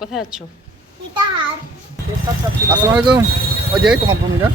কোথায় যাচ্ছ? আসসালামু আলাইকুম। ওই যে তোমার বোনরা।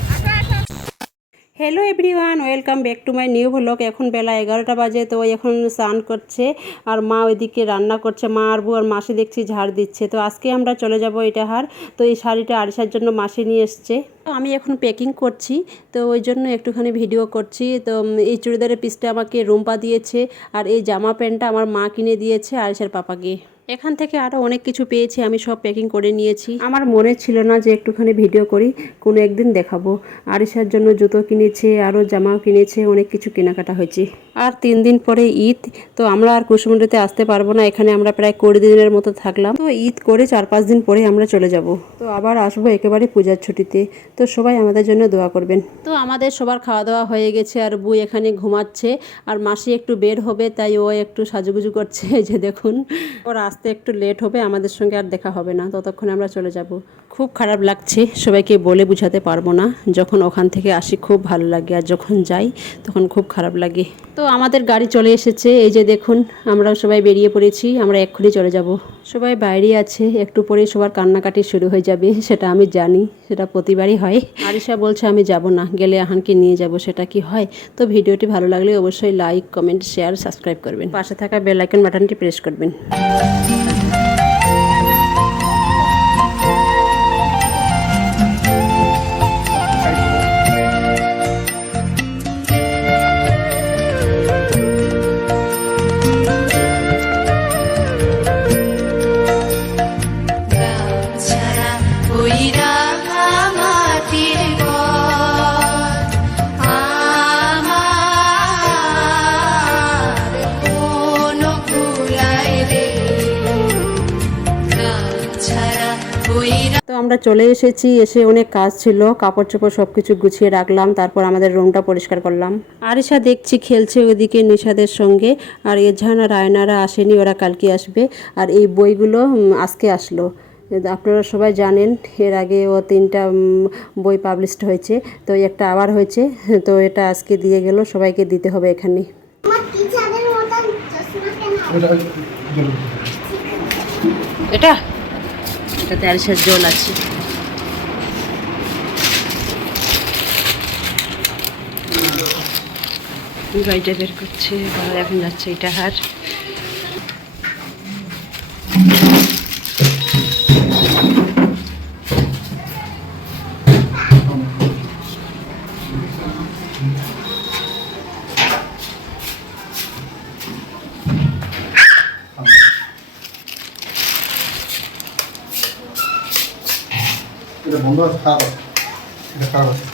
Hello everyone, welcome back to my new blog. এখন বেলা 11টা বাজে, তো এখন স্নান করছে আর মা ওইদিকে রান্না করছে। মা আর বউ আর মাসি দেখছি ঝাড় দিচ্ছে। তো আজকে আমরা চলে যাব ইটাহার। তো এই শাড়িটা আরিশার জন্য মাসি নিয়ে এসছে। তো আমি এখন প্যাকিং করছি, তো ওই জন্য একটুখানি ভিডিও করছি। তো এই চুড়িদারের পিসটা আমাকে রুম্পা দিয়েছে, আর এই জামা প্যান্টটা আমার মা কিনে দিয়েছে আরিশার পাপাকে। এখান থেকে আরও অনেক কিছু পেয়েছি, আমি সব প্যাকিং করে নিয়েছি। আমার মনে ছিল না যে একটুখানি ভিডিও করি, কোনো একদিন দেখাবো। আরিশার জন্য জুতো কিনেছে, আরও জামাও কিনেছে, অনেক কিছু কেনাকাটা হয়েছে। আর 3 দিন পরে ঈদ, তো আমরা আর কুসুমুন্ডিতে আসতে পারবো না। এখানে আমরা প্রায় 20 দিনের মতো থাকলাম। তো ঈদ করে 4-5 দিন পরে আমরা চলে যাব। তো আবার আসবো একেবারে পূজার ছুটিতে। তো সবাই আমাদের জন্য দোয়া করবেন। তো আমাদের সবার খাওয়া দাওয়া হয়ে গেছে, আর বউ এখানে ঘুমাচ্ছে, আর মাসি একটু বের হবে, তাই ও একটু সাজুগুজু করছে। যে দেখুন, ওর আসতে একটু লেট হবে, আমাদের সঙ্গে আর দেখা হবে না, ততক্ষণে আমরা চলে যাব। খুব খারাপ লাগছে, সবাইকে বলে বুঝাতে পারবো না। যখন ওখান থেকে আসি খুব ভালো লাগে, আর যখন যাই তখন খুব খারাপ লাগে। তো আমাদের গাড়ি চলে এসেছে, এই যে দেখুন, আমরা সবাই বেরিয়ে পড়েছি। আমরা এক্ষুনি চলে যাব। সবাই বাইরে আছে, একটু পরেই সবার কান্নাকাটি শুরু হয়ে যাবে, সেটা আমি জানি, সেটা প্রতিবারই হয়। আরিশা বলছে আমি যাব না, গেলে আহানকে নিয়ে যাব, সেটা কি হয়? তো ভিডিওটি ভালো লাগলে অবশ্যই লাইক, কমেন্ট, শেয়ার, সাবস্ক্রাইব করবেন। পাশে থাকা বেল আইকন বাটনটি প্রেস করবেন। তো আমরা চলে এসেছি, এসে অনেক কাজ ছিল, কাপড় চোপড় সব কিছু গুছিয়ে রাখলাম, তারপর আমাদের রুমটা পরিষ্কার করলাম। আরিশা দেখছি খেলছে ওইদিকে নিশাদের সঙ্গে, আর এজাহান আর আয়নারা আসেনি, ওরা কালকে আসবে। আর এই বইগুলো আজকে আসলো। আপনারা সবাই জানেন, এর আগে ও 3টা বই পাবলিশড হয়েছে, তো একটা আবার হয়েছে। তো এটা আজকে দিয়ে গেল, সবাইকে দিতে হবে এখানে। এটা এটাতে আরিশার জল আছে। গাড়িটা বের করছে, এখন যাচ্ছে ইটাহার। এটা বন্ধ আছে, খারাপ আছে, এটা খারাপ আছে।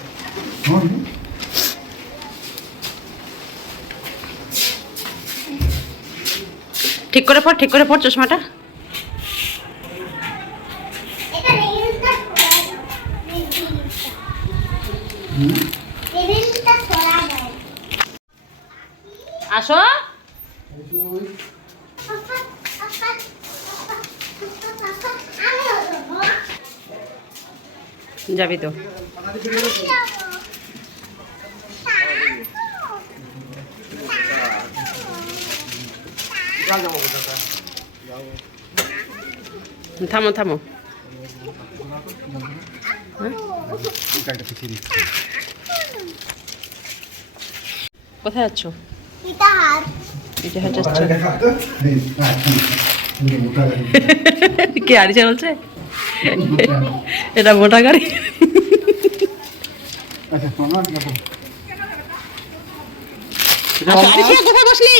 ঠিক করে পড় চশমাটা। আসো, যাবি তো? থামো থামো। কোথায় যাচ্ছ? ইটাহার যাচ্ছ? কে আরিশা বলছে এটা মোটা গাড়ি? কোথায় বসলি?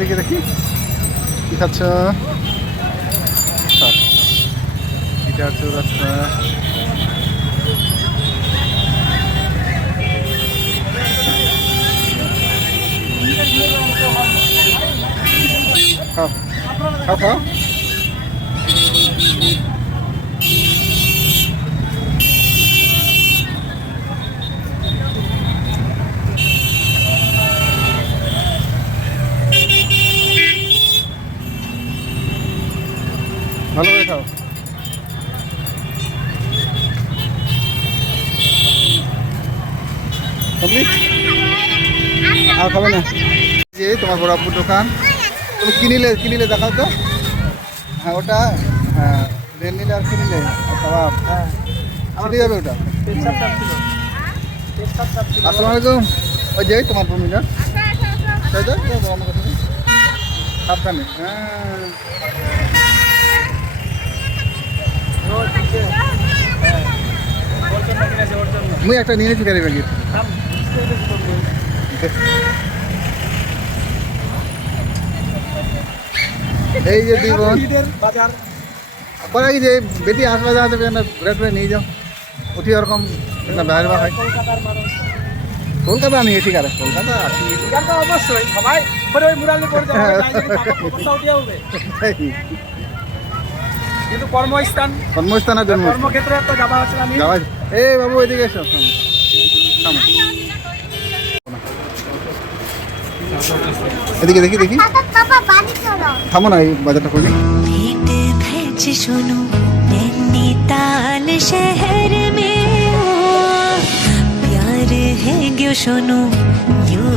দেখি দেখি কি খাচ্ছ? এটা হচ্ছে রাস্তা। খাও খাও। ভালো করে খাও। কমপ্লিট? আর খাবে না? যে তোমার বড় আব্বুর দোকান, তুমি কিনিলে দেখাও তো। হ্যাঁ ওটা, হ্যাঁ রেল নিলে আর কিনিলে কাবাব, ছুটে যাবে ওটা। আসসালামু আলাইকুম। ওই যে তোমার ভূমিকা তাই তো, আমার কথা সাবধানে। হ্যাঁ মুই একটা নিয়ে নিয়েছি গাড়ি ব্যাগে। এই যে দুই বোন পরে যে বেটি আসবা যাওয়া দেবে না, ঘুরে টুরে নিয়ে যাও উঠি ওরকম না বাইরে বা হয়। কলকাতা নিয়ে ঠিক আছে, কলকাতা আসি অবশ্যই সবাই ওই মুরালি করে কিন্তু কর্মস্থানের জন্য কর্মক্ষেত্রে তো যাওয়া আছে আমি যাওয়া। এই বাবু এদিকে এসো, থামো। এদিকে দেখি দেখি, থামো না, এই বাজারটা খুঁজি। भेंट भेज सुनो नैनीताल शहर में ओ प्यार है क्यों सुनो यूं